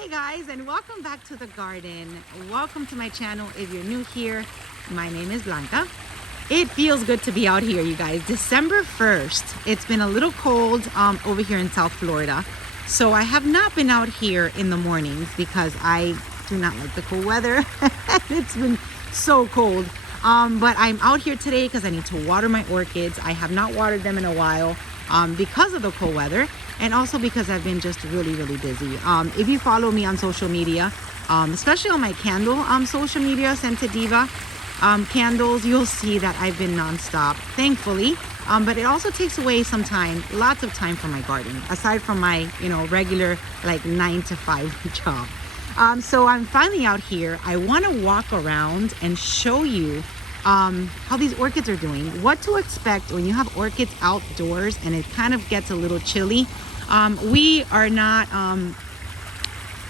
Hey guys, and welcome back to the garden. Welcome to my channel. If you're new here, my name is Blanca. It feels good to be out here, you guys. December 1st. It's been a little cold over here in South Florida. So I have not been out here in the mornings because I do not like the cool weather. It's been so cold. But I'm out here today because I need to water my orchids. I have not watered them in a while because of the cold weather. And also because I've been just really busy. If you follow me on social media, especially on my candle social media, Scented Diva candles, you'll see that I've been nonstop, thankfully. But it also takes away some time, lots of time from my garden, aside from my, regular like 9 to 5 job. So I'm finally out here. I want to walk around and show you how these orchids are doing, what to expect when you have orchids outdoors and it kind of gets a little chilly. We are not,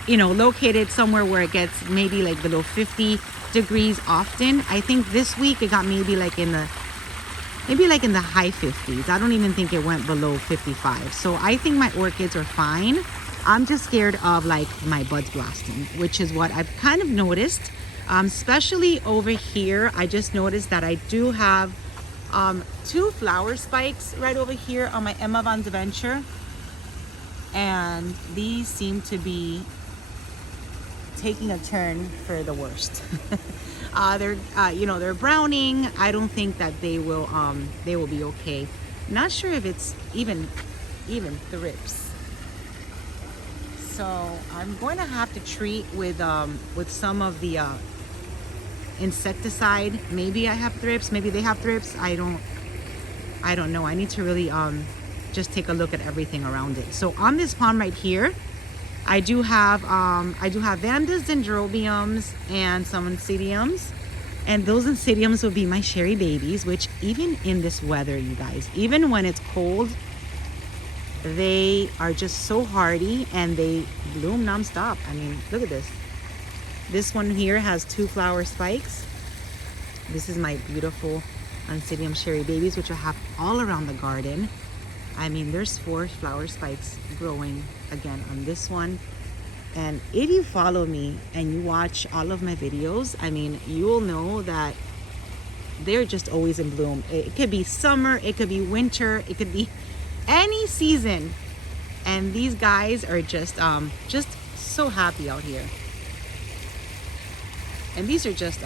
located somewhere where it gets maybe like below 50 degrees often. I think this week it got maybe like in the high 50s. I don't even think it went below 55. So I think my orchids are fine. I'm just scared of like my buds blasting, which is what I've kind of noticed. Especially over here, I just noticed that I do have 2 flower spikes right over here on my Emma Van's Venture. And these seem to be taking a turn for the worst. They're browning. I don't think that they will be okay. Not sure if it's even thrips. So I'm going to have to treat with some of the insecticide. Maybe I have thrips, maybe they have thrips. I don't know. I need to really just take a look at everything around it. So on this pond right here, I do have Vandas dendrobiums and some Oncidiums, and those Oncidiums will be my cherry babies, which even in this weather, you guys, even when it's cold, they are just so hardy and they bloom nonstop. I mean, look at this. This one here has 2 flower spikes. This is my beautiful Oncidium cherry babies, which I have all around the garden. I mean, there's 4 flower spikes growing again on this one. And if you follow me and you watch all of my videos, I mean, you will know that they're just always in bloom. It could be summer, it could be winter, it could be any season. And these guys are just so happy out here. And these are just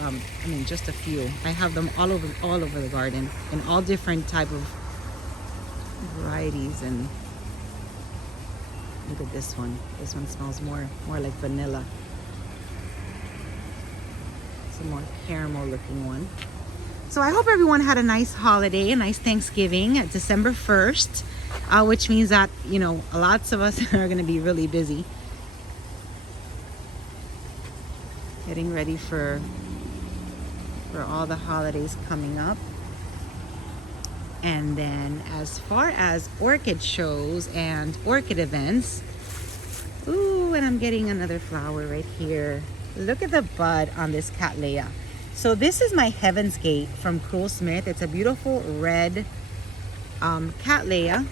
just a few. I have them all over the garden in all different type of varieties. And look at this one. This one smells more like vanilla. It's a more caramel looking one. So I hope everyone had a nice holiday, a nice Thanksgiving at December 1st, which means that lots of us are going to be really busy getting ready for all the holidays coming up. And then as far as orchid shows and orchid events, ooh, and I'm getting another flower right here. Look at the bud on this Cattleya. So this is my Heaven's Gate from Cool Smith. It's a beautiful red Cattleya.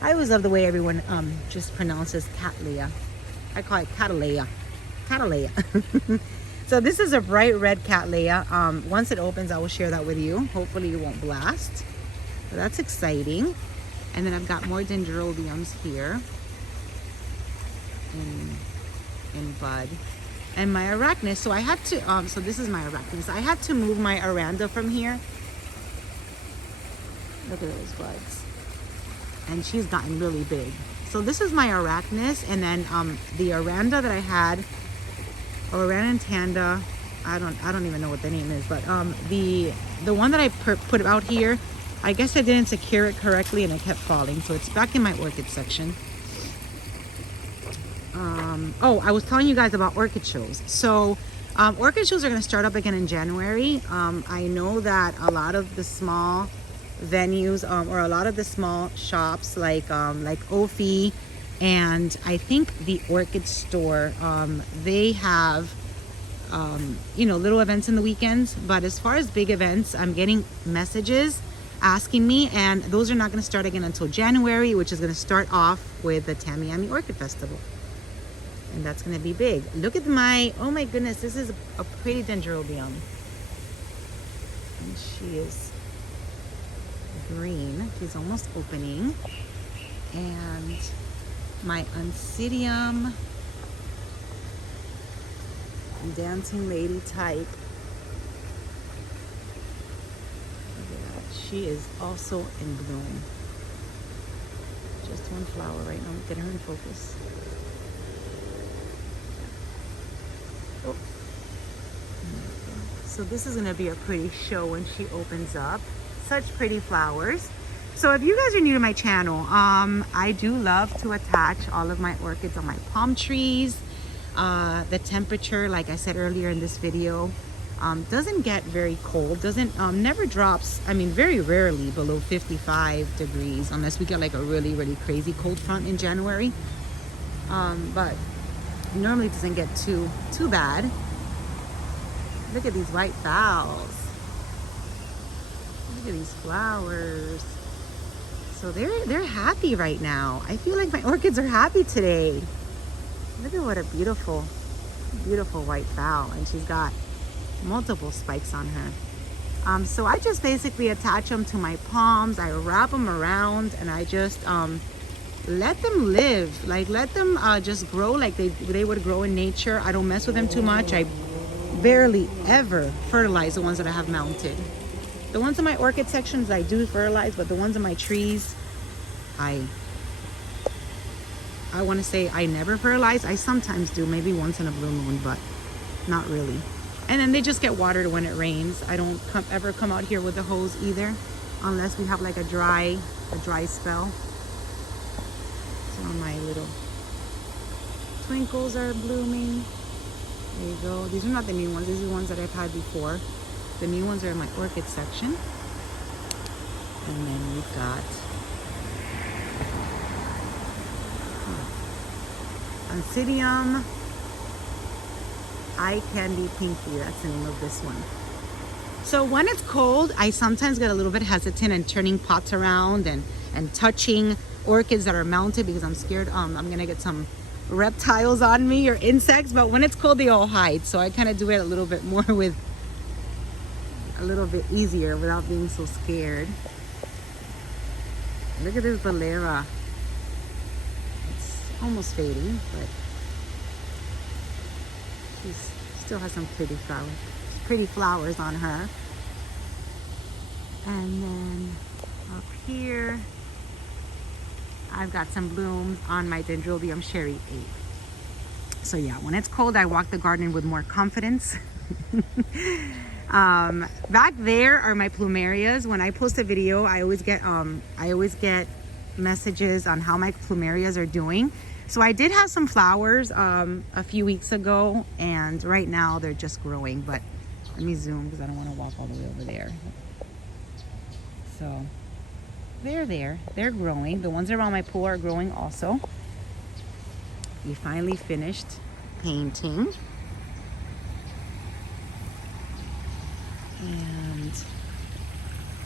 I always love the way everyone just pronounces Cattleya. I call it Cattleya. So this is a bright red Cattleya. Once it opens, I will share that with you. Hopefully it won't blast. So that's exciting. And then I've got more dendrobiums here in bud. And my Arachnus. So I had to, so this is my Arachnus. I had to move my Aranda from here. Look at those buds. And she's gotten really big. So this is my Arachnus. And then the Aranda that I had, Orangutanda, I don't even know what the name is, but the one that I put out here, I guess I didn't secure it correctly and it kept falling, so it's back in my orchid section. I was telling you guys about orchid shows. So orchid shows are going to start up again in January. I know that a lot of the small venues or a lot of the small shops like Ophi, and I think the Orchid store, they have little events in the weekends. But as far as big events, I'm getting messages asking me, and those are not going to start again until January, which is going to start off with the Tamiami Orchid Festival. And that's going to be big. Look at my, oh my goodness, this is a pretty dendrobium. And she is green. She's almost opening. And my Oncidium dancing lady type. She is also in bloom. Just one flower right now. Get her in focus. Oh. So this is going to be a pretty show when she opens up. Such pretty flowers. So if you guys are new to my channel, I do love to attach all of my orchids on my palm trees. The temperature, like I said earlier in this video, doesn't get very cold, doesn't never drops, I mean very rarely below 55 degrees unless we get like a really crazy cold front in January, but normally it doesn't get too bad. Look at these white phals, look at these flowers. So they're happy right now. I feel like my orchids are happy today. Look at what a beautiful white phal, and she's got multiple spikes on her. So I just basically attach them to my palms. I wrap them around, and I just let them live, like let them just grow like they would grow in nature. I don't mess with them too much. I barely ever fertilize the ones that I have mounted. The ones in my orchid sections I do fertilize, but the ones in my trees, I want to say I never fertilize. I sometimes do, maybe once in a blue moon, but not really. And then they just get watered when it rains. I don't ever come out here with the hose either, unless we have like a dry spell. So my little twinkles are blooming. There you go. These are not the new ones. These are the ones that I've had before. The new ones are in my orchid section. And then we've got Oncidium Eye Candy Pinky. That's the name of this one. So when it's cold, I sometimes get a little bit hesitant in turning pots around and touching orchids that are mounted because I'm scared I'm gonna get some reptiles on me or insects. But when it's cold, they all hide. So I kind of do it a little bit more with a little bit easier without being so scared. Look at this Valera. It's almost fading, but she still has some pretty flowers on her. And then up here, I've got some blooms on my Dendrobium Sherry 8. So yeah, when it's cold, I walk the garden with more confidence. Back there are my plumerias. When I post a video, I always get messages on how my plumerias are doing. So I did have some flowers a few weeks ago, and right now they're just growing. But let me zoom because I don't want to walk all the way over there. So they're growing. The ones around my pool are growing also. We finally finished painting.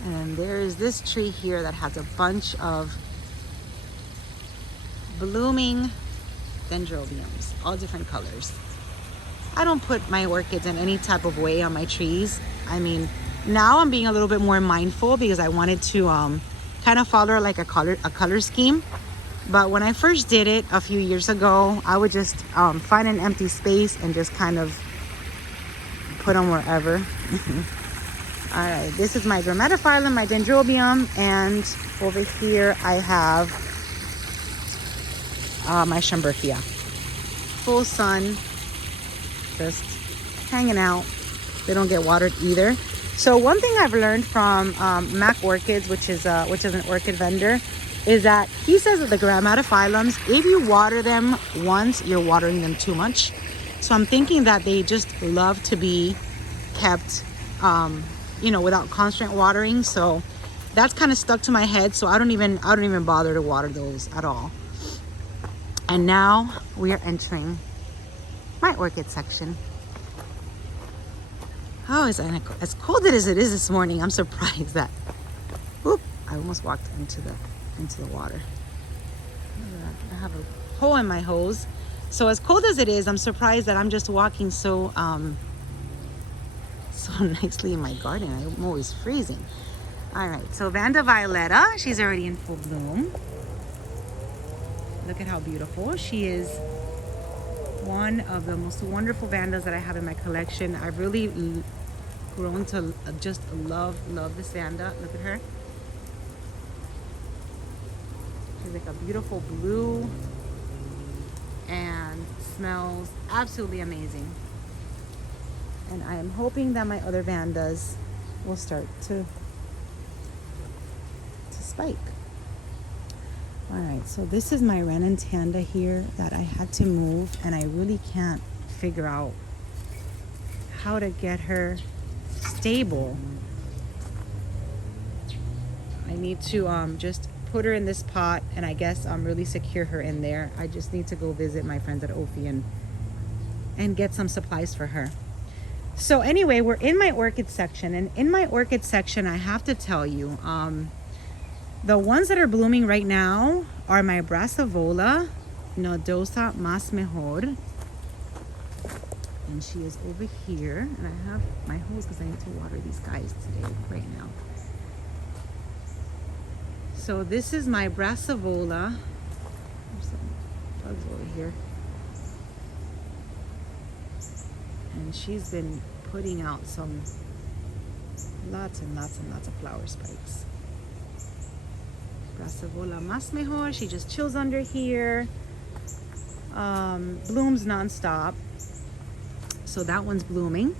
And there's this tree here that has a bunch of blooming dendrobiums, all different colors. I don't put my orchids in any type of way on my trees. I mean, now I'm being a little bit more mindful because I wanted to kind of follow like a color scheme. But when I first did it a few years ago, I would just find an empty space and just kind of put them wherever. All right, this is my Dromatophyllum, my Dendrobium, and over here I have my Schomburgkia. Full sun, just hanging out. They don't get watered either. So one thing I've learned from Mac Orchids, which is an orchid vendor, is that he says that the Dromatophyllums, if you water them once, you're watering them too much. So I'm thinking that they just love to be kept without constant watering. So that's kind of stuck to my head. So I don't even bother to water those at all. And now we are entering my orchid section. Oh, as cold as it is this morning, I'm surprised that I almost walked into the water. I have a hole in my hose. So as cold as it is, I'm surprised that I'm just walking so so nicely in my garden. I'm always freezing. All right, so Vanda Violetta, she's already in full bloom. Look at how beautiful. She is one of the most wonderful Vandas that I have in my collection. I've really grown to just love this Vanda. Look at her. She's like a beautiful blue and smells absolutely amazing. And I am hoping that my other Vandas will start to spike. All right, so this is my Renantanda here that I had to move, and I really can't figure out how to get her stable. I need to just put her in this pot, and I guess really secure her in there. I just need to go visit my friends at Ophi and get some supplies for her. So anyway, we're in my orchid section, and in my orchid section, I have to tell you, the ones that are blooming right now are my Brassavola Nodosa Mas Mejor. And she is over here. And I have my hose because I need to water these guys today, right now. So this is my Brassavola. There's some bugs over here. And she's been putting out some lots and lots and lots of flower spikes. Brassavola Mas Mejor, she just chills under here. Blooms non-stop. So that one's blooming.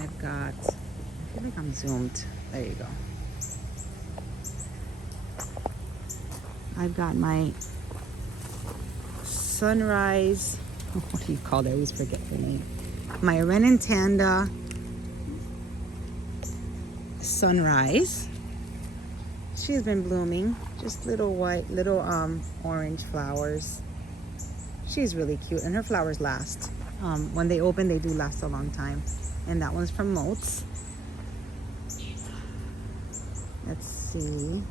I've got, I feel like I'm zoomed. There you go. I've got my Sunrise, what do you call it? I always forget the name. My Renantanda Sunrise. She's been blooming, just little white, little orange flowers. She's really cute, and her flowers last. When they open, they do last a long time. And that one's from Moats. Let's see.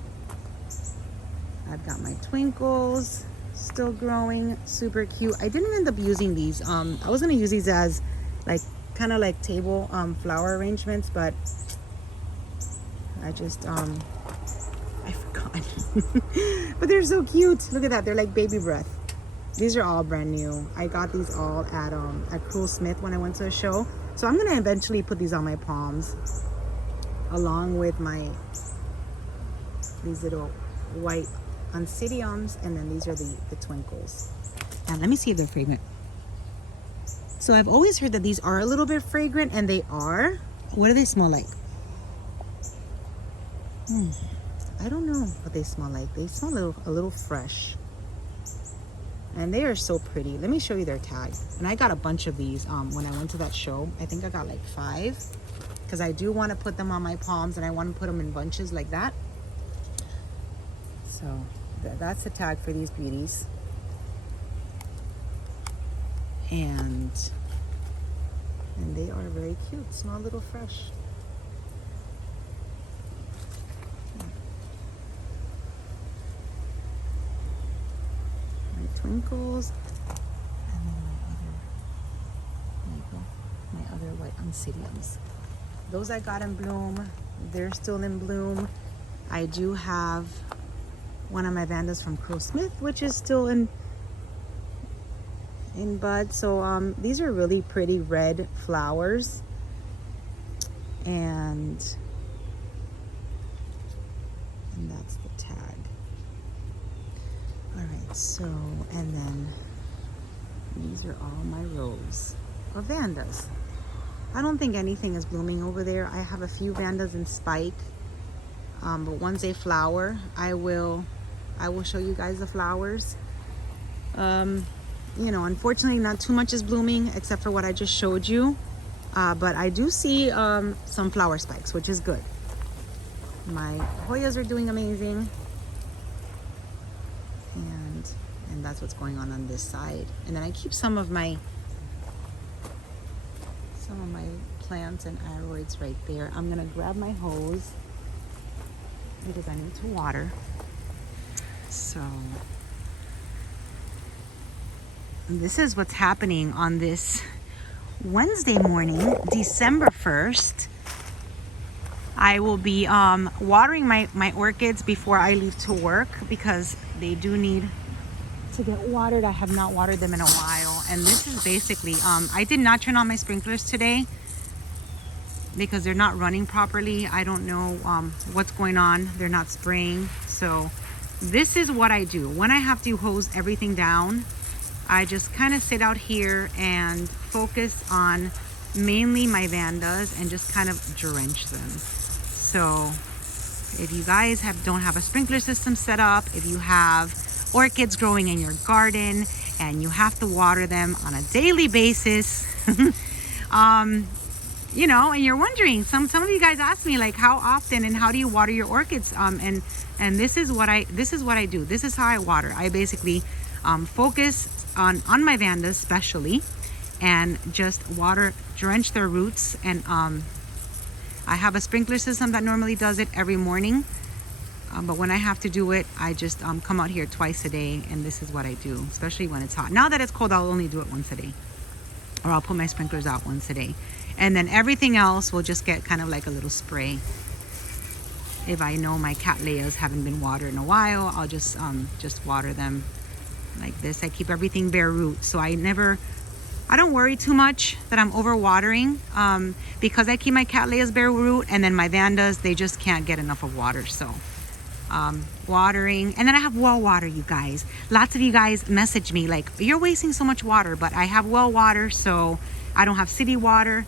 I've got my Twinkles, still growing, super cute. I didn't end up using these. I was gonna use these as like kind of like table flower arrangements, but I just I forgot. But they're so cute. Look at that. They're like baby breath. These are all brand new. I got these all at Cruel Smith when I went to a show. So I'm gonna eventually put these on my palms along with these little white Oncidiums, and then these are the Twinkles. And let me see if they're fragrant. So I've always heard that these are a little bit fragrant, and they are. What do they smell like? I don't know what they smell like. They smell a little fresh. And they are so pretty. Let me show you their tag. And I got a bunch of these when I went to that show. I think I got like 5. Because I do want to put them on my palms, and I want to put them in bunches like that. So that's the tag for these beauties. And they are very cute. Smell a little fresh. Twinkles, and then my other white Oncidiums. Those I got in bloom. They're still in bloom. I do have one of my Vandas from Cruel Smith, which is still in bud. So these are really pretty red flowers, and that's the tag. All right, so, and then these are all my rows of Vandas. I don't think anything is blooming over there. I have a few Vandas in spike, but once they flower, I will show you guys the flowers. You know, unfortunately, not too much is blooming except for what I just showed you, but I do see some flower spikes, which is good. My Hoyas are doing amazing. And that's what's going on this side. And then I keep some of my plants and aroids right there. I'm gonna grab my hose because I need to water. So this is what's happening on this Wednesday morning, December 1st. I will be watering my orchids before I leave to work because they do need to get watered. I have not watered them in a while. And this is basically, I did not turn on my sprinklers today because they're not running properly. I don't know what's going on. They're not spraying. So this is what I do. When I have to hose everything down, I just kind of sit out here and focus on mainly my vandas and just kind of drench them. So if you guys don't have a sprinkler system set up, if you have orchids growing in your garden and you have to water them on a daily basis, you know, and you're wondering, some of you guys ask me like how often and how do you water your orchids, and this is what I do. This is how I water. I basically focus on my vandas especially, and just drench their roots. And I have a sprinkler system that normally does it every morning, but when I have to do it, I just come out here twice a day, and this is what I do, especially when it's hot. Now that it's cold, I'll only do it once a day, or I'll put my sprinklers out once a day, and then everything else will just get kind of like a little spray. If I know my cattleyas haven't been watered in a while, I'll just water them like this. I keep everything bare root, so I don't worry too much that I'm over watering, because I keep my cattleyas bare root, and then my vandas, they just can't get enough of water. So watering, and then I have well water, you guys. Lots of you guys message me like, you're wasting so much water, but I have well water, so I don't have city water.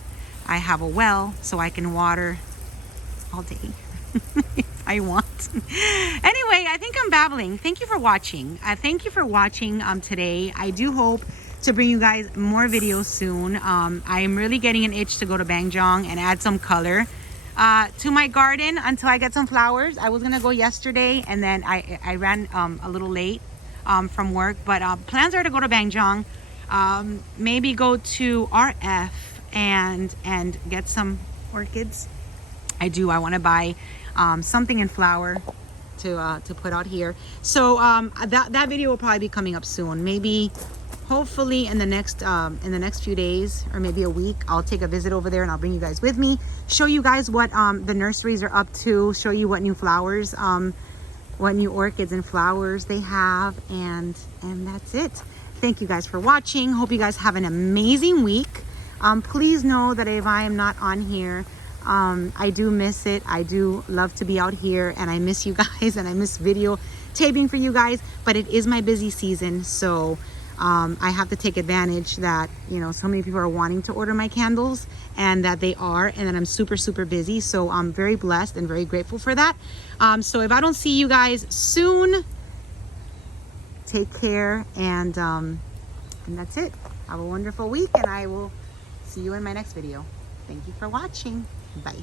I have a well, so I can water all day if I want. Anyway, I think I'm babbling. Thank you for watching. Thank you for watching today. I do hope to bring you guys more videos soon. I am really getting an itch to go to Bangjong and add some color to my garden until I get some flowers. I was gonna go yesterday, and then I ran a little late from work, but plans are to go to Bangjong, maybe go to RF and get some orchids. I want to buy something in flower to put out here. So that video will probably be coming up soon. Maybe, hopefully in the next few days, or maybe a week, I'll take a visit over there and I'll bring you guys with me, show you guys what the nurseries are up to, show you what new flowers, what new orchids and flowers they have, and that's it. Thank you guys for watching. Hope you guys have an amazing week. Please know that if I am not on here, I do miss it. I do love to be out here, and I miss you guys, and I miss video taping for you guys, but it is my busy season, so I have to take advantage that, you know, so many people are wanting to order my candles, and that they are, and that I'm super busy. So I'm very blessed and very grateful for that. So if I don't see you guys soon, take care, and that's it. Have a wonderful week, and I will see you in my next video. Thank you for watching. Bye.